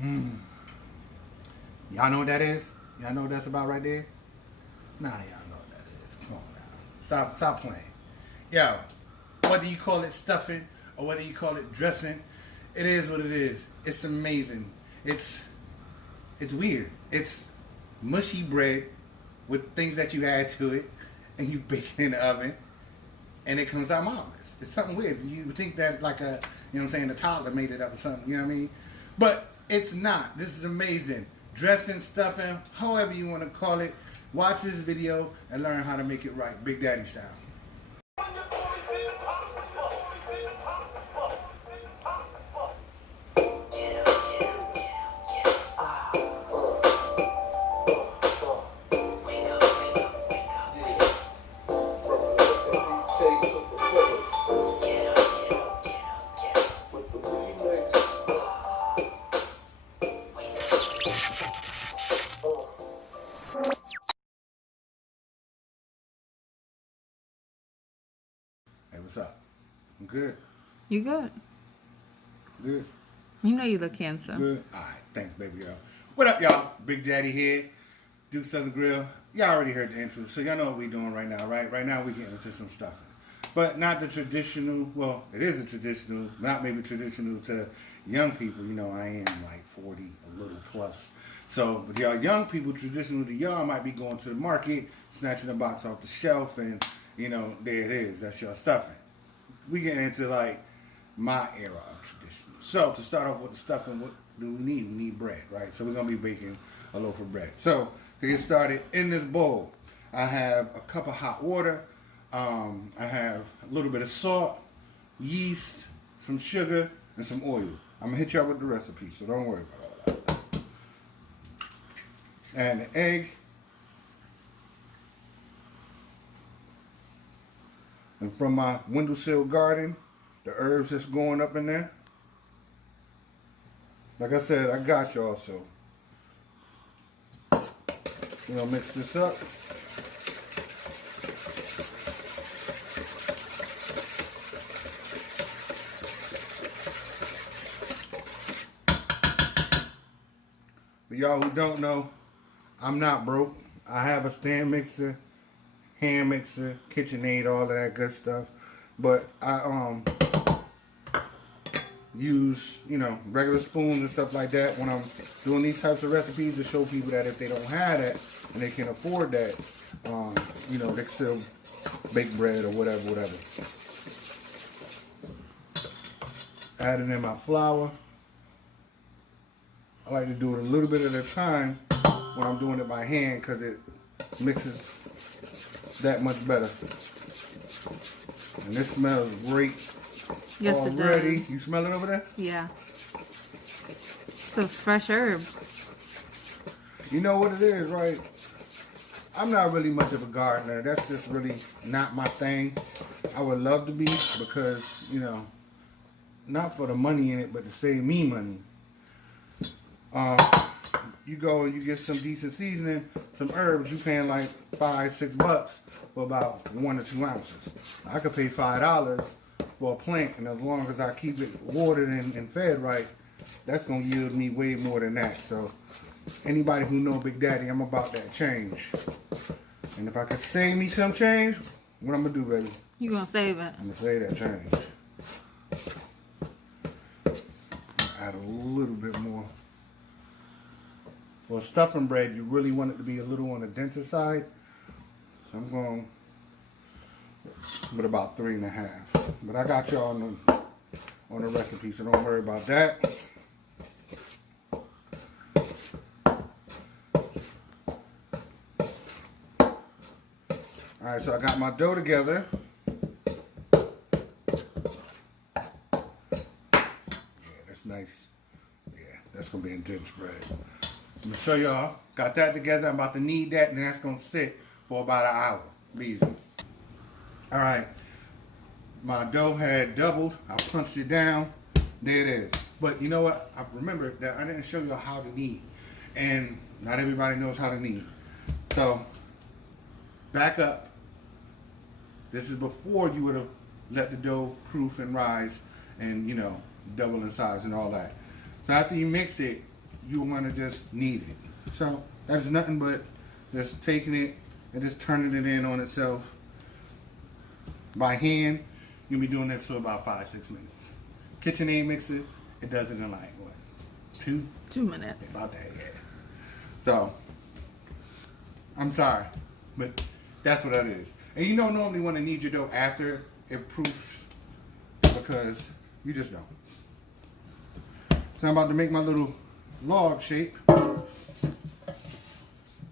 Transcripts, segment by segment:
Mm. Y'all know what that is? Y'all know what that's about right there? Nah, y'all know what that is. Come on now. Stop playing. Yo, whether you call it stuffing or whether you call it dressing, it is what it is. It's amazing. It's weird. It's mushy bread with things that you add to it, and you bake it in the oven, and it comes out marvelous. It's something weird. You would think that like a, you know what I'm saying, a toddler made it up or something. You know what I mean? But it's not. This is amazing. Dressing, stuffing, however you want to call it. Watch this video and learn how to make it right, Big Daddy style. Hey, what's up? I'm good. You good? Good. You know you look handsome. Good. All right. Thanks, baby girl. What up, y'all? Big Daddy here. Duke's on the grill. Y'all already heard the intro, so y'all know what we're doing right now, right? Right now we're getting into some stuffing. But not the traditional, well, it is a traditional, not maybe traditional to young people. You know, I am like 40, a little plus. So, but y'all young people, traditional to y'all, might be going to the market, snatching a box off the shelf, and, you know, there it is. That's your stuffing. We getting into like my era of traditional. So to start off with the stuffing, what do we need? We need bread, right? So we're gonna be baking a loaf of bread. So to get started, in this bowl, I have a cup of hot water. I have a little bit of salt, yeast, some sugar, and some oil. I'm gonna hit y'all with the recipe, so don't worry about all that. And the egg. And from my windowsill garden, the herbs that's going up in there. Like I said, I got y'all, so we're gonna mix this up. For y'all who don't know, I'm not broke. I have a stand mixer, hand mixer, KitchenAid, all of that good stuff. But I use, you know, regular spoons and stuff like that when I'm doing these types of recipes to show people that if they don't have that and they can afford that, you know, they can still bake bread or whatever. Adding in my flour. I like to do it a little bit at a time when I'm doing it by hand because it mixes that much better. And this smells great. Yes, already. it does. You smell it over there? Yeah. Some fresh herbs. You know what it is, right? I'm not really much of a gardener. That's just really not my thing. I would love to be because, you know, not for the money in it, but to save me money. You go and you get some decent seasoning, some herbs, you paying like $5-6 for about 1 or 2 ounces. I could pay $5 for a plant, and as long as I keep it watered and fed right, that's gonna yield me way more than that. So anybody who know Big Daddy, I'm about that change. And if I could save me some change, what I'm gonna do, baby? You gonna save it? I'm gonna save that change. Add a little bit more. For stuffing bread, you really want it to be a little on the denser side. So I'm going with about 3.5. But I got y'all on the recipe, so don't worry about that. All right, so I got my dough together. Yeah, that's nice. Yeah, that's gonna be a dense bread. I'm gonna show y'all. Got that together. I'm about to knead that, and that's gonna sit for about an hour. Easy. All right. My dough had doubled. I punched it down. There it is. But you know what? I remember that I didn't show you how to knead, and not everybody knows how to knead. So back up. This is before you would have let the dough proof and rise, and you know, double in size and all that. So after you mix it, you want to just knead it. So that's nothing but just taking it and just turning it in on itself by hand. You'll be doing this for about 5-6 minutes. KitchenAid mixer, it does it in like what? 2 minutes. About that, yeah. So I'm sorry, but that's what that is. And you don't normally want to knead your dough after it proofs because you just don't. So I'm about to make my little log shape.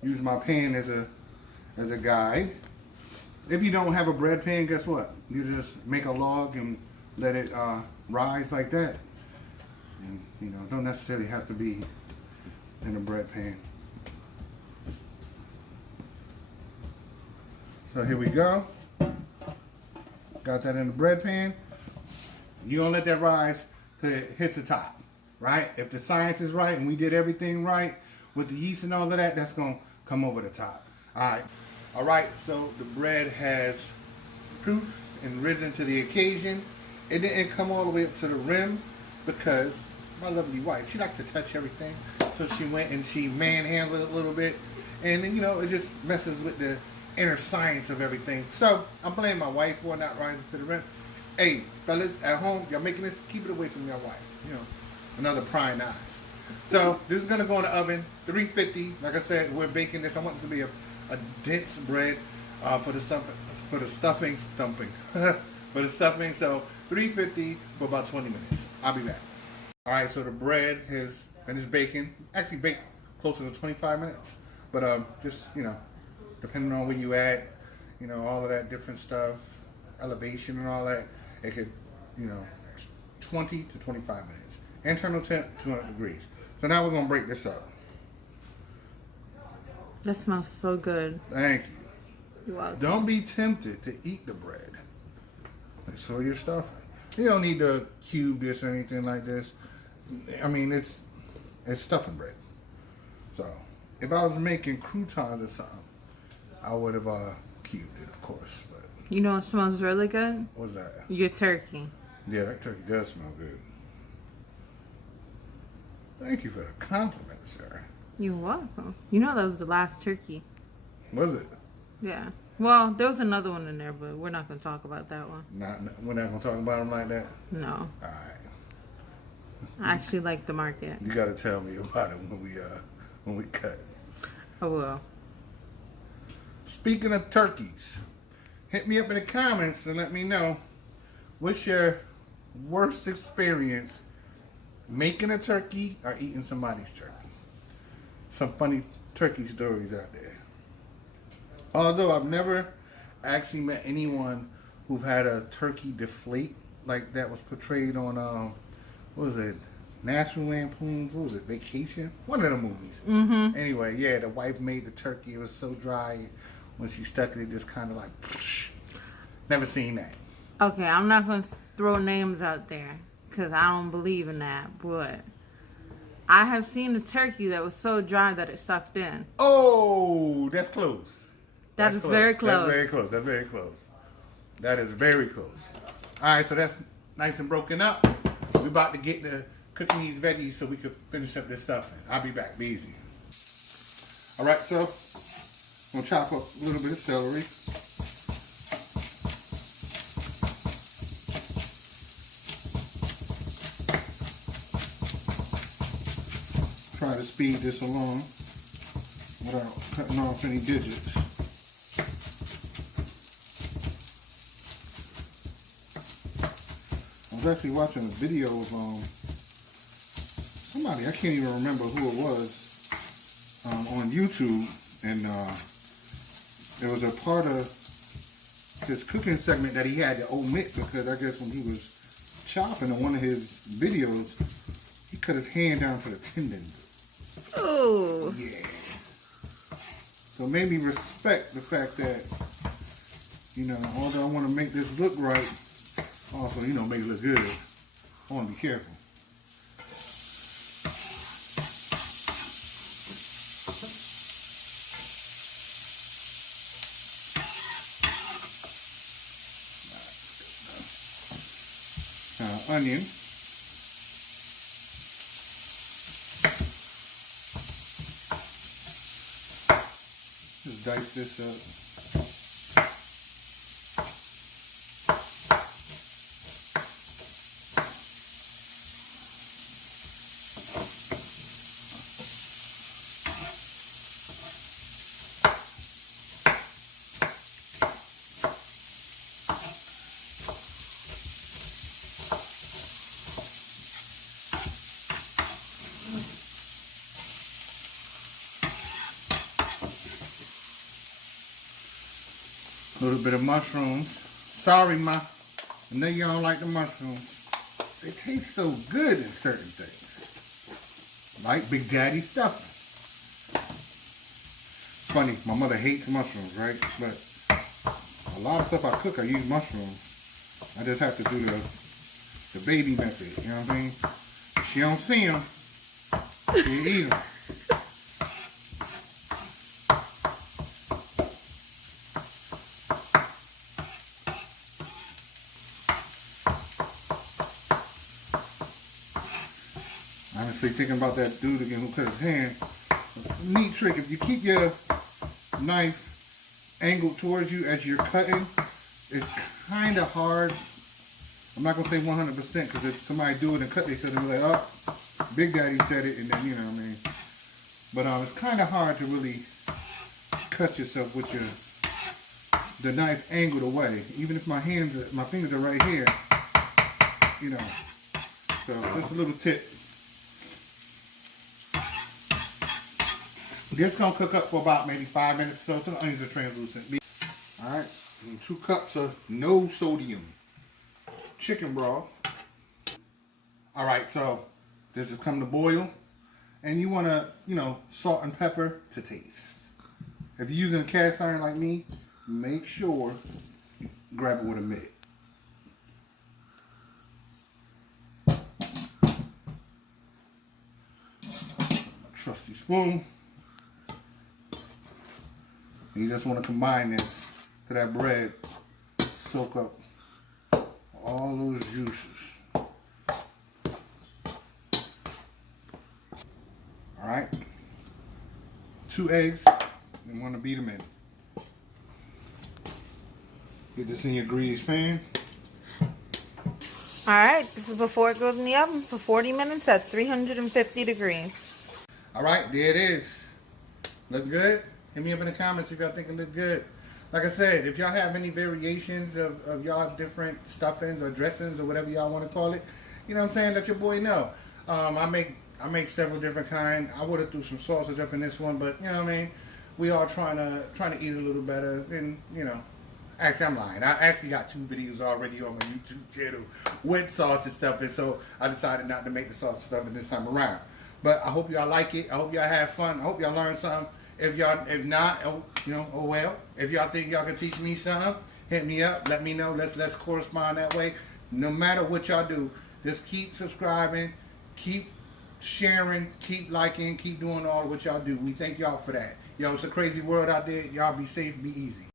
Use my pan as a guide. If you don't have a bread pan, guess what? You just make a log and let it rise like that. And you know, don't necessarily have to be in a bread pan. So here we go. Got that in the bread pan. You're gonna let that rise till it hits the top, right? If the science is right and we did everything right with the yeast and all of that, that's gonna come over the top. All right, so the bread has proofed and risen to the occasion. It didn't come all the way up to the rim because my lovely wife, she likes to touch everything. So she went and she manhandled it a little bit. And then, you know, it just messes with the inner science of everything. So I blame my wife for not rising to the rim. Hey, fellas at home, y'all making this, keep it away from your wife. You know, another prying eyes. So this is gonna go in the oven, 350. Like I said, we're baking this. I want this to be a dense bread for the stuffing. So 350 for about 20 minutes. I'll be back. All right, so the bread has finished baking. Actually baked closer to 25 minutes. But just, you know, depending on where you at, you know, all of that different stuff, elevation and all that, it could, you know, 20 to 25 minutes. Internal temp, 200 degrees. So now we're gonna break this up. That smells so good. Thank you. You're welcome. Don't be tempted to eat the bread. That's for your stuffing. You don't need to cube this or anything like this. I mean, it's stuffing bread. So if I was making croutons or something, I would have cubed it, of course. But You know what smells really good? what's that? Your turkey. Yeah, that turkey does smell good. Thank you for the compliment, sir. You're welcome. You know that was the last turkey. Was it? Yeah. Well, there was another one in there, but we're not going to talk about that one. We're not gonna talk about them like that. No. All right. I actually like the market. You gotta tell me about it when we cut. I will. Speaking of turkeys, hit me up in the comments and let me know what's your worst experience making a turkey or eating somebody's turkey. Some funny turkey stories out there. Although I've never actually met anyone who've had a turkey deflate like that was portrayed on what was it? National Lampoon's, what was it? Vacation? One of the movies. Mm-hmm. Anyway, yeah, the wife made the turkey. It was so dry when she stuck it, it just kind of like. Never seen that. Okay, I'm not going to throw names out there because I don't believe in that, but I have seen a turkey that was so dry that it sucked in. Oh, that's close. That is very close. That's very close. That's very close. That is very close. All right, so that's nice and broken up. We're about to get to cooking these veggies so we could finish up this stuff. I'll be back. Be easy. All right, so I'm going to chop up a little bit of celery. Try to speed this along without cutting off any digits. I was actually watching a video of somebody, I can't even remember who it was, on YouTube, and it was a part of his cooking segment that he had to omit because I guess when he was chopping in one of his videos, he cut his hand down to the tendon. Oh. Yeah. So maybe respect the fact that, you know, although I want to make this look right, also, you know, make it look good, I want to be careful. Onion. Just dice this up. A little bit of mushrooms. Sorry, Ma. I know you don't like the mushrooms. They taste so good in certain things. Like Big Daddy stuffing. Funny, my mother hates mushrooms, right? But a lot of stuff I cook, I use mushrooms. I just have to do the baby method, you know what I mean? If she don't see them, she eat them. Honestly, thinking about that dude again who cut his hand. Neat trick, if you keep your knife angled towards you as you're cutting, it's kind of hard. I'm not going to say 100% because if somebody do it and cut, they said they'll be like, oh, Big Daddy said it, and then, you know what I mean. But it's kind of hard to really cut yourself with the knife angled away. Even if my fingers are right here, you know. So just a little tip. This gonna cook up for about maybe 5 minutes or so till the onions are translucent. Alright, 2 cups of no sodium chicken broth. Alright, so this is coming to boil. And you wanna, salt and pepper to taste. If you're using a cast iron like me, make sure you grab it with a mitt. Trusty spoon. And you just want to combine this to that bread, soak up all those juices. All right, 2 eggs, you want to beat them in. Get this in your greased pan. Alright, this is before it goes in the oven for 40 minutes at 350 degrees. Alright, there it is. Look good? Hit me up in the comments if y'all think it look good. Like I said, if y'all have any variations of y'all different stuffings or dressings or whatever y'all want to call it, you know what I'm saying, let your boy know. I make several different kinds. I would have threw some sausage up in this one, but you know what I mean? We all trying to eat a little better, and actually I'm lying. I actually got 2 videos already on my YouTube channel with sausage stuffing, so I decided not to make the sausage stuffing this time around. But I hope y'all like it. I hope y'all have fun. I hope y'all learn something. If not, oh well. If y'all think y'all can teach me something, hit me up. Let me know. Let's correspond that way. No matter what y'all do, just keep subscribing, keep sharing, keep liking, keep doing all what y'all do. We thank y'all for that. Yo, it's a crazy world out there. Y'all be safe, be easy.